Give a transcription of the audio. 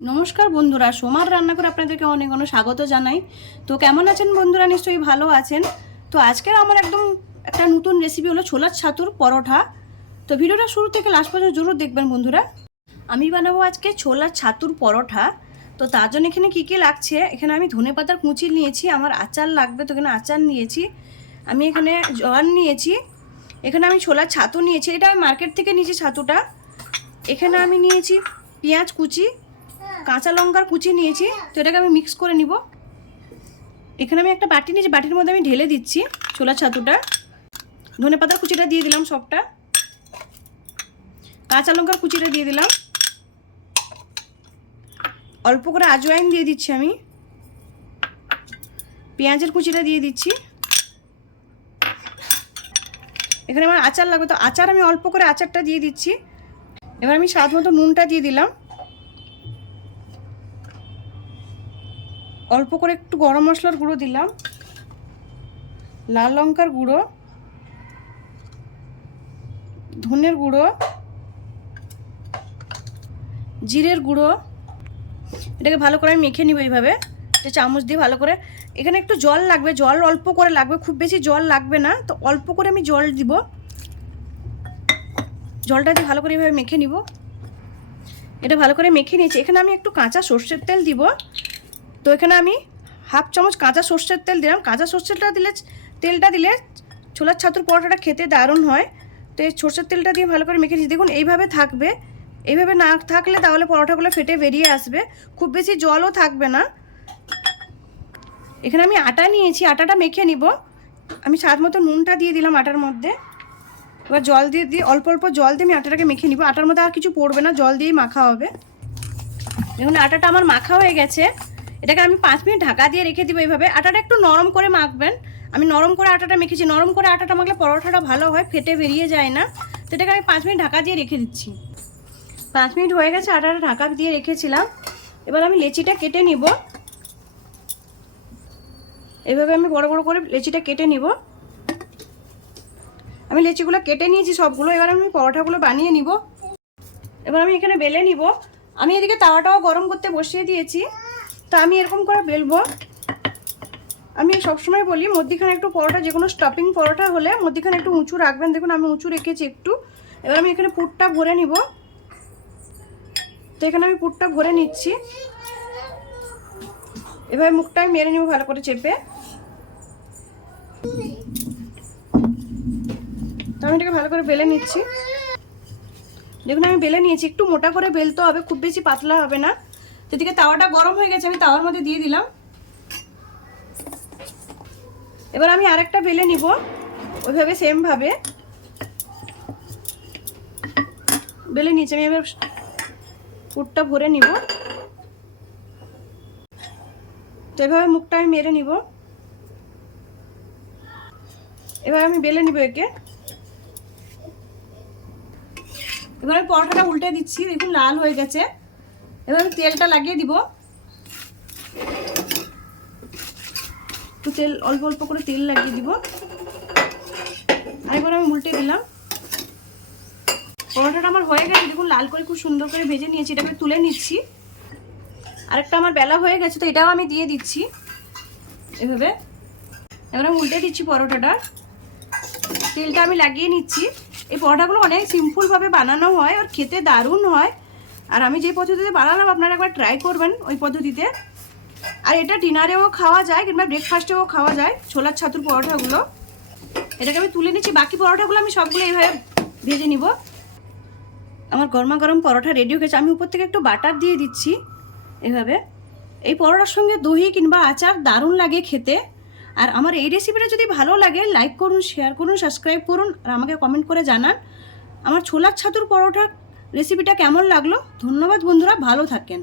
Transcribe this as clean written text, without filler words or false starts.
নমস্কার বন্ধুরা, সোমার রান্না করে আপনাদেরকে অনেক অনেক স্বাগত জানাই। তো কেমন আছেন বন্ধুরা? নিশ্চয়ই ভালো আছেন। তো আজকের আমার একদম একটা নতুন রেসিপি হলো ছোলার ছাতুর পরোটা। তো ভিডিওটা শুরু থেকে লাস্ট পর্যন্ত জরুর দেখবেন বন্ধুরা। আমি বানাবো আজকে ছোলার ছাতুর পরোটা। তো তার জন্য এখানে কী কী লাগছে, এখানে আমি ধনেপাতার কুচি নিয়েছি, আমার আচার লাগবে, তো এখানে আচার নিয়েছি, আমি এখানে জল নিয়েছি, এখানে আমি ছোলার ছাতু নিয়েছি, এটা আমি মার্কেট থেকে নিয়েছি ছাতুটা। এখানে আমি নিয়েছি পেঁয়াজ কুচি, কাঁচা লঙ্কার কুচি নিয়েছি, তো এটাকে আমি মিক্স করে নিব। এখানে আমি একটা বাটি নিয়েছি, বাটির মধ্যে আমি ঢেলে দিচ্ছি ছোলার ছাতুটা। ধনেপাতার কুচিটা দিয়ে দিলাম সবটা, কাঁচা লঙ্কার কুচিটা দিয়ে দিলাম, অল্প করে আজওয়াইন দিয়ে দিচ্ছি, আমি পেঁয়াজের কুচিটা দিয়ে দিচ্ছি। এখানে আমার আচার লাগবে, তো আচার আমি অল্প করে আচারটা দিয়ে দিচ্ছি। এবার আমি স্বাদ মতো নুনটা দিয়ে দিলাম, অল্প করে একটু গরম মশলার গুঁড়ো দিলাম, লাল লঙ্কার গুঁড়ো, ধনের গুঁড়ো, জিরের গুঁড়ো। এটাকে ভালো করে আমি মেখে নিব এইভাবে, একটা চামচ দিয়ে ভালো করে। এখানে একটু জল লাগবে, জল অল্প করে লাগবে, খুব বেশি জল লাগবে না, তো অল্প করে আমি জল দিব। জলটা দিয়ে ভালো করে এইভাবে মেখে নিব। এটা ভালো করে মেখে নিয়েছি। এখানে আমি একটু কাঁচা সর্ষের তেল দিব, তো এখানে আমি হাফ চামচ কাঁচা সর্ষের তেল দিলাম। কাঁচা তেলটা দিলে ছোলার ছাতুর পরোটাটা খেতে দারুণ হয়। তো এই সর্ষের তেলটা দিয়ে ভালো করে মেখে নিয়েছি। দেখুন এইভাবে থাকবে, এইভাবে না থাকলে তাহলে পরোটাগুলো ফেটে বেরিয়ে আসবে, খুব বেশি জলও থাকবে না। এখানে আমি আটা নিয়েছি, আটাটা মেখে নিব। আমি স্বাদ মতো নুনটা দিয়ে দিলাম আটার মধ্যে। এবার জল দিয়ে অল্প অল্প জল দিয়ে আমি আটাটাকে মেখে নিব। আটার মধ্যে আর কিছু পড়বে না, জল দিয়েই মাখা হবে। দেখুন আটাটা আমার মাখা হয়ে গেছে। এটাকে আমি 5 মিনিট ঢাকা দিয়ে রেখে দিব এইভাবে। আটাটা একটু নরম করে মাখবেন, আমি নরম করে আটাটা মেখেছি। নরম করে আটাটা মাখলে পরোটাটা ভালো হয়, ফেটে বেরিয়ে যায় না। তো এটাকে আমি 5 মিনিট ঢাকা দিয়ে রেখে দিচ্ছি। 5 মিনিট হয়ে গেছে, আটাটা ঢাকা দিয়ে রেখেছিলাম। এবার আমি লেচিটা কেটে নিব। এইভাবে আমি বড় বড় করে লেচিটা কেটে নিব। আমি লেচিগুলো কেটে নিয়েছি সবগুলো। এবার আমি পরোটাগুলো বানিয়ে নিব। এবার আমি এখানে বেলে নিব। আমি এদিকে তাওয়াটাও গরম করতে বসিয়ে দিয়েছি। তো আমি এরকম করে বেলবো। আমি সবসময় বলি মধ্যিখানে একটু পরোটা, যে কোনো স্টপিং পরোটা হলে মধ্যিখানে একটু উঁচু রাখবেন। দেখুন আমি উঁচু রেখেছি একটু। এবার আমি এখানে পুরটা ভরে নিব। তো এখানে আমি পুরটা ভরে নিচ্ছি। এবার মুখটা আমি মেরে নিব ভালো করে চেপে। তো আমি এটাকে ভালো করে বেলে নিচ্ছি। দেখুন আমি বেলে নিয়েছি। একটু মোটা করে বেলতে হবে, খুব বেশি পাতলা হবে না। এদিকে তাওয়াটা গরম হয়ে গেছে, আমি তাওয়ার মধ্যে দিয়ে দিলাম। এবার আমি আরেকটা বেলে নিব ওইভাবে, সেম ভাবে বেলে নিয়েছি আমি। এবার পুরটা ভরে নিব। তো এভাবে মুখটা আমি মেরে নিব। এবার আমি বেলে নিব একে। এবার আমি পরোটাটা উল্টে দিচ্ছি। দেখুন লাল হয়ে গেছে। এবার আমি তেলটা লাগিয়ে দিব। একটু তেল, অল্প অল্প করে তেল লাগিয়ে দিব। আরেকবার আমি উল্টে দিলাম। পরোটাটা আমার হয়ে গেছে, দেখুন লাল করে খুব সুন্দর করে ভেজে নিয়েছি। এটাকে তুলে নিচ্ছি। আরেকটা আমার বেলা হয়ে গেছে, তো এটাও আমি দিয়ে দিচ্ছি এভাবে। এবার আমি উল্টে দিচ্ছি পরোটাটা। তেলটা আমি লাগিয়ে নিচ্ছি। এই পরোটাগুলো অনেক সিম্পলভাবে বানানো হয় আর খেতে দারুণ হয়। আর আমি যে পদ্ধতিতে বানালাম আপনারা একবার ট্রাই করবেন ওই পদ্ধতিতে। আর এটা ডিনারেও খাওয়া যায় কিংবা ব্রেকফাস্টেও খাওয়া যায় ছোলার ছাতুর পরোটাগুলো। এটাকে আমি তুলে নিচ্ছি। বাকি পরোটাগুলো আমি সবগুলো এইভাবে ভেজে নিব। আমার গরমা গরম পরোটা রেডি হয়ে গেছে। আমি উপর থেকে একটু বাটার দিয়ে দিচ্ছি এভাবে। এই পরোটার সঙ্গে দই কিংবা আচার দারুণ লাগে খেতে। আর আমার এই রেসিপিটা যদি ভালো লাগে লাইক করুন, শেয়ার করুন, সাবস্ক্রাইব করুন আর আমাকে কমেন্ট করে জানান আমার ছোলার ছাতুর পরোটার রেসিপিটা কেমন লাগলো। ধন্যবাদ বন্ধুরা, ভালো থাকেন।